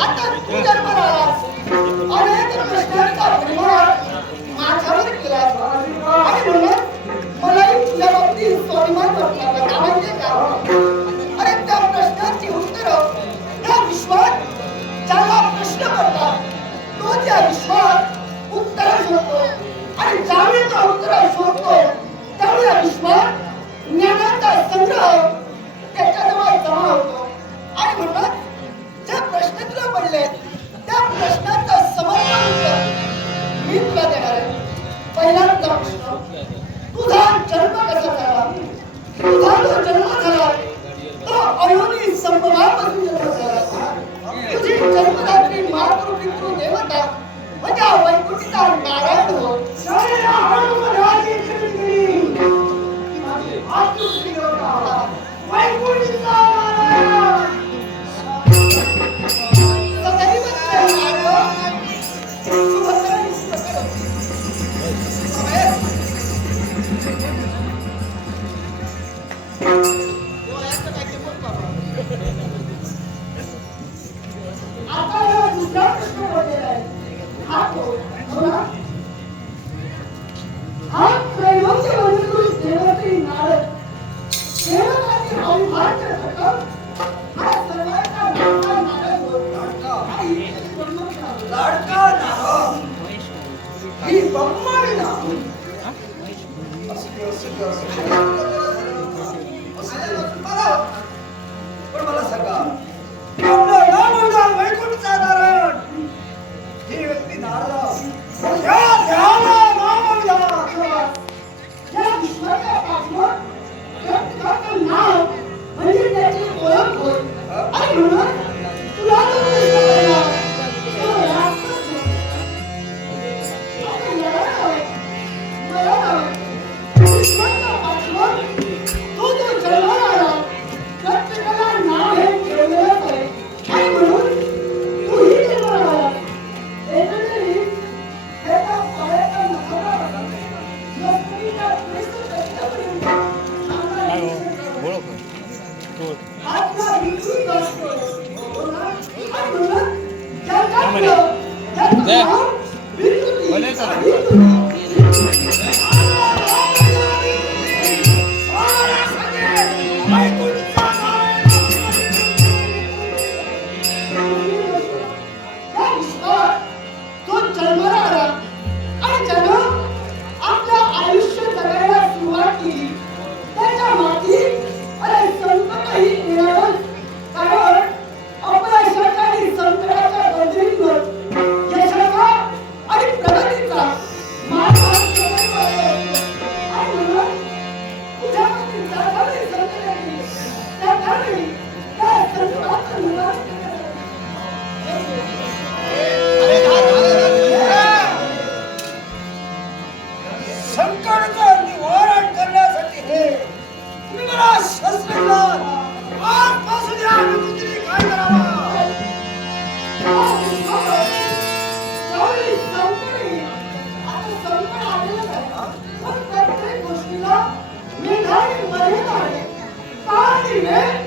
아까 공자를 राम जन्मा करा तो अयोनी संभवापासून जन्म झाला तुझी जन्मदात्री मातृ पितृ देवता म्हणजे वैकुंठचा नारायण हो Thank you. आता 굿. 네. 원래 사람. पण प्रत्येक गोष्टीला निर्धारित मर्यादा आहे का